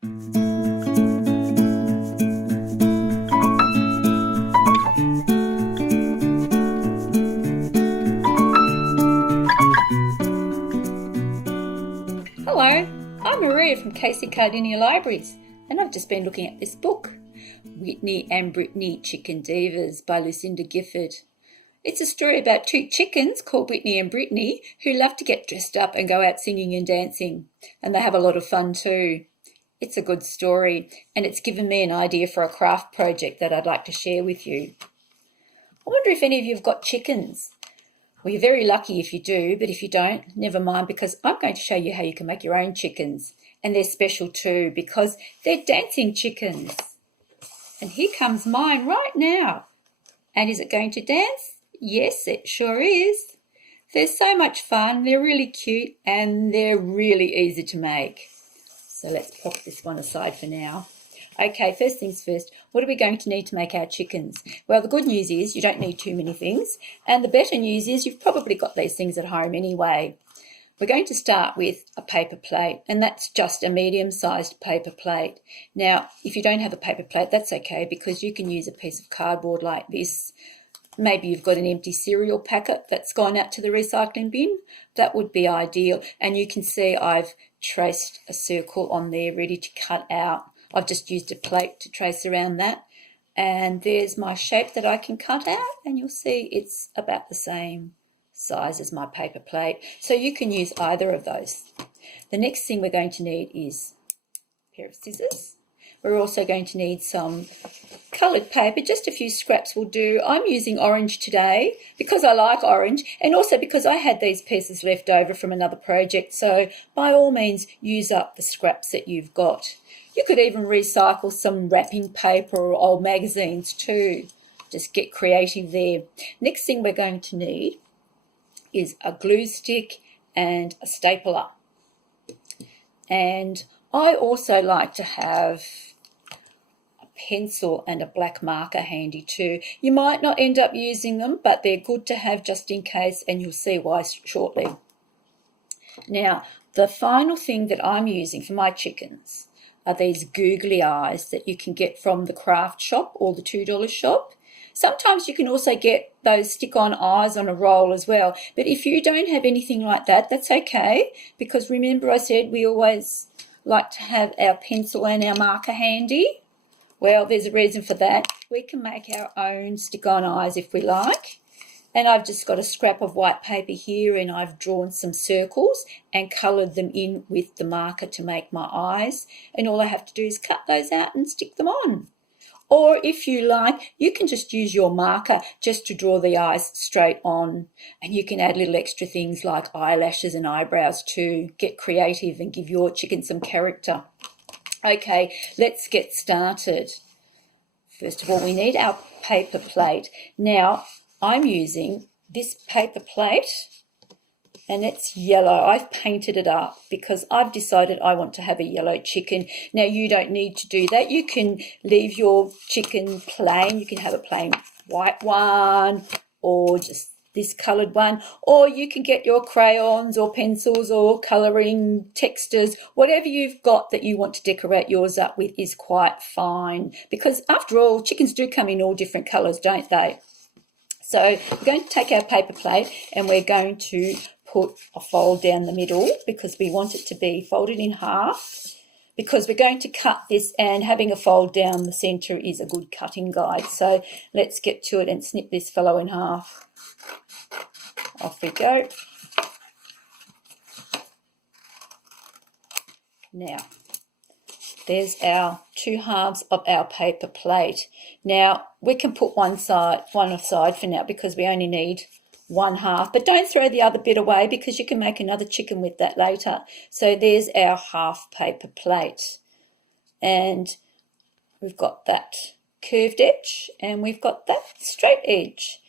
Hello, I'm Maria from Casey Cardinia Libraries, and I've just been looking at this book, Whitney and Brittany Chicken Divas by Lucinda Gifford. It's a story about two chickens called Whitney and Brittany who love to get dressed up and go out singing and dancing, and they have a lot of fun too. It's a good story, and it's given me an idea for a craft project that I'd like to share with you. I wonder if any of you have got chickens. Well, you're very lucky if you do, but if you don't, never mind, because I'm going to show you how you can make your own chickens. And they're special too, because they're dancing chickens. And here comes mine right now. And is it going to dance? Yes, it sure is. They're so much fun, they're really cute, and they're really easy to make. So let's pop this one aside for now. Okay, first things first, what are we going to need to make our chickens? Well, the good news is you don't need too many things, and the better news is you've probably got these things at home anyway. We're going to start with a paper plate, and that's just a medium-sized paper plate. Now, if you don't have a paper plate, that's okay, because you can use a piece of cardboard like this. Maybe you've got an empty cereal packet that's gone out to the recycling bin. That would be ideal, and you can see I've traced a circle on there ready to cut out. I've just used a plate to trace around that, and there's my shape that I can cut out, and you'll see it's about the same size as my paper plate, so you can use either of those. The next thing we're going to need is a pair of scissors. We're also going to need some coloured paper, just a few scraps will do. I'm using orange today because I like orange, and also because I had these pieces left over from another project, so by all means use up the scraps that you've got. You could even recycle some wrapping paper or old magazines too. Just get creative there. Next thing we're going to need is a glue stick and a stapler. And I also like to have a pencil and a black marker handy too. You might not end up using them, but they're good to have just in case, and you'll see why shortly. Now, the final thing that I'm using for my chickens are these googly eyes that you can get from the craft shop or the $2 shop. Sometimes you can also get those stick-on eyes on a roll as well. But if you don't have anything like that, that's okay, because remember I said we always like to have our pencil and our marker handy. Well, there's a reason for that. We can make our own stick-on eyes if we like. And I've just got a scrap of white paper here, and I've drawn some circles and coloured them in with the marker to make my eyes. And all I have to do is cut those out and stick them on. Or if you like, you can just use your marker just to draw the eyes straight on. And you can add little extra things like eyelashes and eyebrows to get creative and give your chicken some character. Okay, let's get started. First of all, we need our paper plate. Now, I'm using this paper plate, and it's yellow. I've painted it up because I've decided I want to have a yellow chicken. Now, you don't need to do that. You can leave your chicken plain. You can have a plain white one or just this coloured one, or you can get your crayons or pencils or colouring textures. Whatever you've got that you want to decorate yours up with is quite fine, because after all, chickens do come in all different colours, don't they? So we're going to take our paper plate and we're going to put a fold down the middle, because we want it to be folded in half, because we're going to cut this, and having a fold down the centre is a good cutting guide. So let's get to it and snip this fellow in half. Off we go. Now, there's our two halves of our paper plate. Now, we can put one aside for now, because we only need one half, but don't throw the other bit away, because you can make another chicken with that later. So there's our half paper plate, and we've got that curved edge and we've got that straight edge.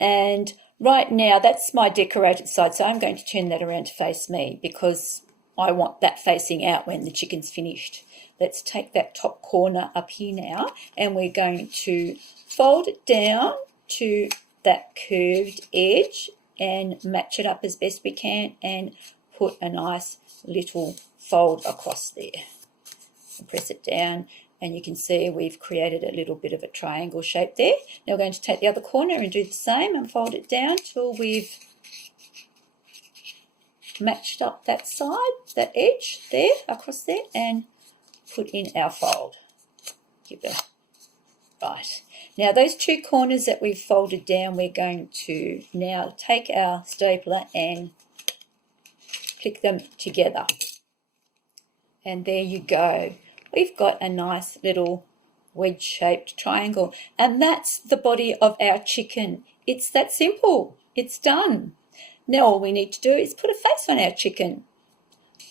And right now that's my decorated side, so I'm going to turn that around to face me, because I want that facing out when the chicken's finished. Let's take that top corner up here now, and we're going to fold it down to that curved edge and match it up as best we can, and put a nice little fold across there. press it down, and you can see we've created a little bit of a triangle shape there. Now we're going to take the other corner and do the same and fold it down till we've matched up that side, that edge there, across there, and put in our fold. Right. Now those two corners that we've folded down, we're going to now take our stapler and click them together. And there you go. We've got a nice little wedge-shaped triangle. And that's the body of our chicken. It's that simple. It's done. Now all we need to do is put a face on our chicken.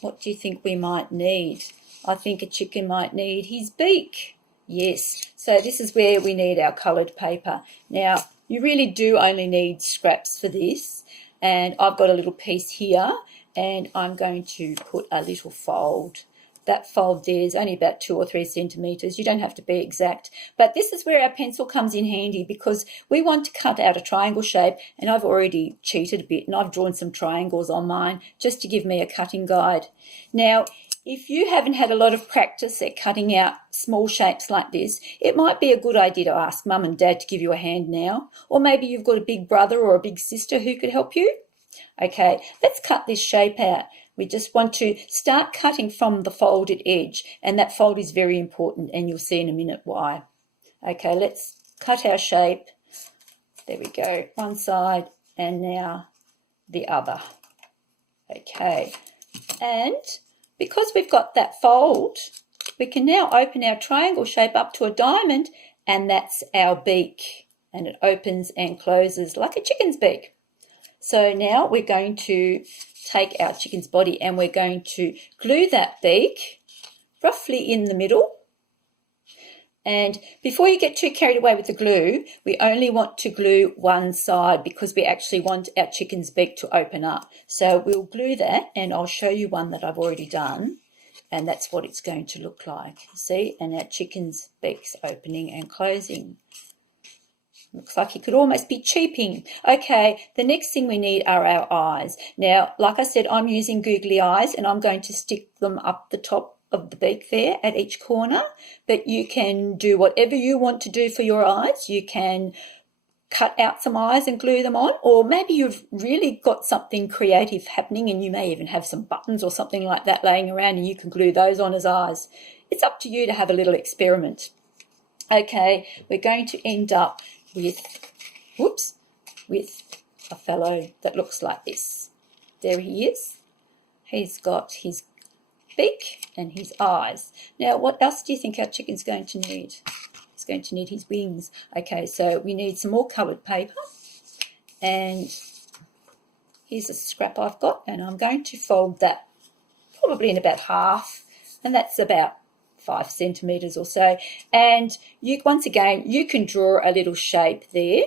What do you think we might need? I think a chicken might need his beak. Yes, so this is where we need our coloured paper. Now, you really do only need scraps for this, and I've got a little piece here, and I'm going to put a little fold. That fold there is only about 2 or 3 centimetres. You don't have to be exact, but this is where our pencil comes in handy because we want to cut out a triangle shape, and I've already cheated a bit, and I've drawn some triangles on mine just to give me a cutting guide. Now, if you haven't had a lot of practice at cutting out small shapes like this, it might be a good idea to ask Mum and Dad to give you a hand now, or maybe you've got a big brother or a big sister who could help you. Okay, let's cut this shape out. We just want to start cutting from the folded edge, and that fold is very important, and you'll see in a minute why. Okay, let's cut our shape. There we go, one side, and now the other. Okay, and because we've got that fold, we can now open our triangle shape up to a diamond, and that's our beak. And it opens and closes like a chicken's beak. So now we're going to take our chicken's body and we're going to glue that beak roughly in the middle. And before you get too carried away with the glue, we only want to glue one side because we actually want our chicken's beak to open up. So we'll glue that, and I'll show you one that I've already done, and that's what it's going to look like. See, and our chicken's beak's opening and closing. Looks like he could almost be cheeping. Okay, the next thing we need are our eyes. Now, like I said, I'm using googly eyes, and I'm going to stick them up the top of the beak there at each corner, but you can do whatever you want to do for your eyes. You can cut out some eyes and glue them on, or maybe you've really got something creative happening and you may even have some buttons or something like that laying around and you can glue those on as eyes. It's up to you to have a little experiment. Okay, we're going to end up with a fellow that looks like this. There he is. He's got his beak and his eyes. Now, what else do you think our chicken's going to need? He's going to need his wings. Okay, so we need some more coloured paper, and here's a scrap I've got, and I'm going to fold that probably in about half, and that's about 5 centimetres or so. And once again, you can draw a little shape there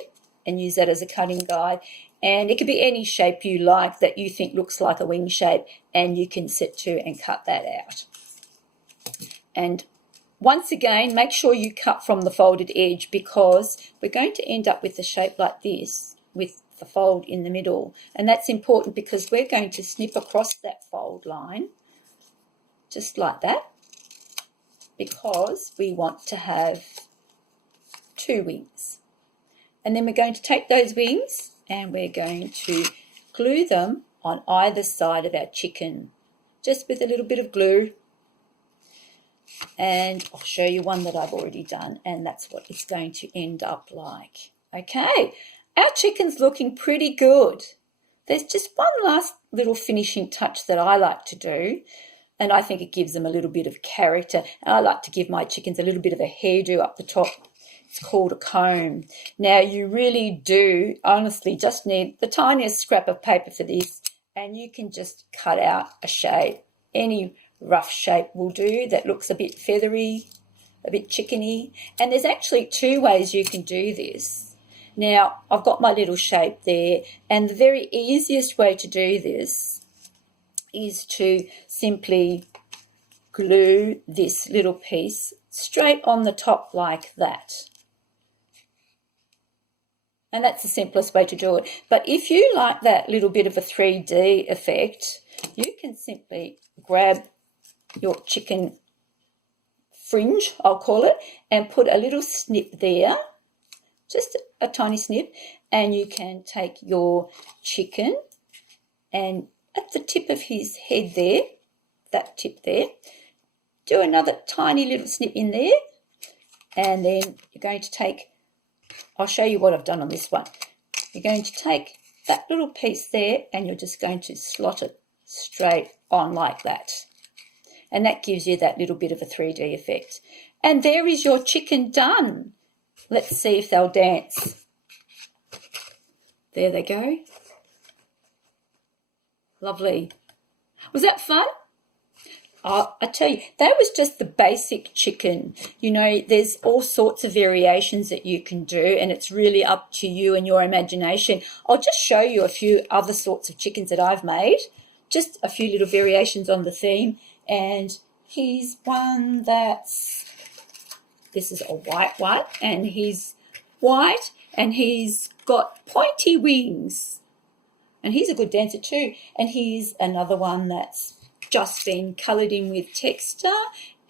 and use that as a cutting guide. And it could be any shape you like that you think looks like a wing shape, and you can sit to and cut that out. And once again, make sure you cut from the folded edge because we're going to end up with a shape like this with the fold in the middle. And that's important because we're going to snip across that fold line just like that because we want to have 2 wings. And then we're going to take those wings and we're going to glue them on either side of our chicken, just with a little bit of glue. And I'll show you one that I've already done, and that's what it's going to end up like. Okay, our chicken's looking pretty good. There's just one last little finishing touch that I like to do, and I think it gives them a little bit of character. And I like to give my chickens a little bit of a hairdo up the top. It's called a comb. Now, you really do, honestly, just need the tiniest scrap of paper for this, and you can just cut out a shape. Any rough shape will do that looks a bit feathery, a bit chickeny. And there's actually 2 ways you can do this. Now, I've got my little shape there, and the very easiest way to do this is to simply glue this little piece straight on the top like that. And that's the simplest way to do it. But if you like that little bit of a 3D effect, you can simply grab your chicken fringe, I'll call it, and put a little snip there, just a tiny snip, and you can take your chicken and at the tip of his head there, that tip there, do another tiny little snip in there, and then you're going to take, I'll show you what I've done on this one. You're going to take that little piece there and you're just going to slot it straight on like that. And that gives you that little bit of a 3D effect. And there is your chicken done. Let's see if they'll dance. There they go. Lovely. Was that fun? I tell you, that was just the basic chicken. You know, there's all sorts of variations that you can do, and it's really up to you and your imagination. I'll just show you a few other sorts of chickens that I've made, just a few little variations on the theme. And here's one this is a white one, and he's white, and he's got pointy wings. And he's a good dancer too. And here's another one that's just been coloured in with texture,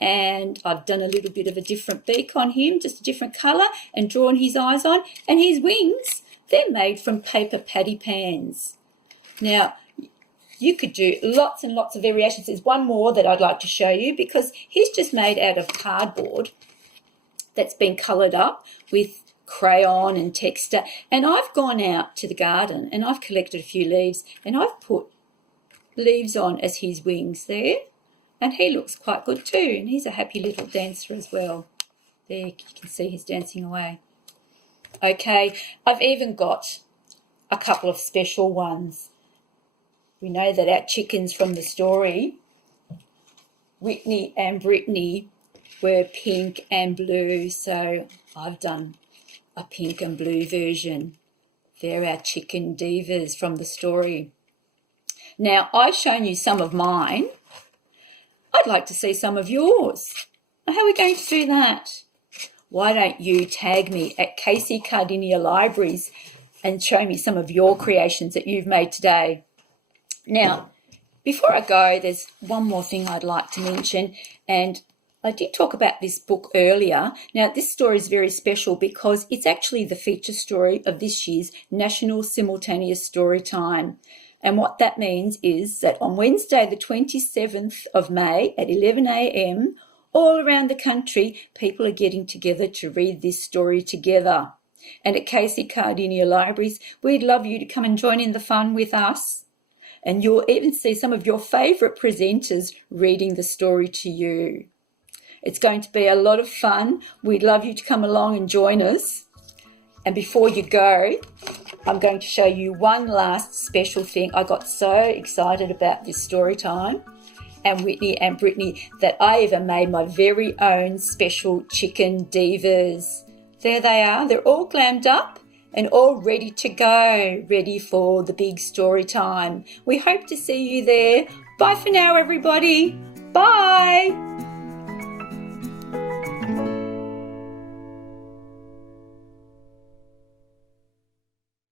and I've done a little bit of a different beak on him, just a different colour, and drawn his eyes on. And his wings, they're made from paper patty pans. Now, you could do lots and lots of variations. There's one more that I'd like to show you, because he's just made out of cardboard that's been coloured up with crayon and texture. And I've gone out to the garden and I've collected a few leaves, and I've put leaves on as his wings there, and he looks quite good too, and he's a happy little dancer as well. There, you can see he's dancing away. Okay, I've even got a couple of special ones. We know that our chickens from the story, Whitney and Brittany, were pink and blue, so I've done a pink and blue version. They're our chicken divas from the story. Now, I've shown you some of mine. I'd like to see some of yours. How are we going to do that? Why don't you tag me at Casey Cardinia Libraries and show me some of your creations that you've made today. Now, before I go, there's one more thing I'd like to mention, and I did talk about this book earlier. Now, this story is very special because it's actually the feature story of this year's National Simultaneous Storytime. And what that means is that on Wednesday, the 27th of May at 11 a.m, all around the country, people are getting together to read this story together. And at Casey Cardinia Libraries, we'd love you to come and join in the fun with us. And you'll even see some of your favourite presenters reading the story to you. It's going to be a lot of fun. We'd love you to come along and join us. And before you go, I'm going to show you one last special thing. I got so excited about this story time and Whitney and Brittany that I even made my very own special chicken divas. There they are. They're all glammed up and all ready to go, ready for the big story time. We hope to see you there. Bye for now, everybody. Bye.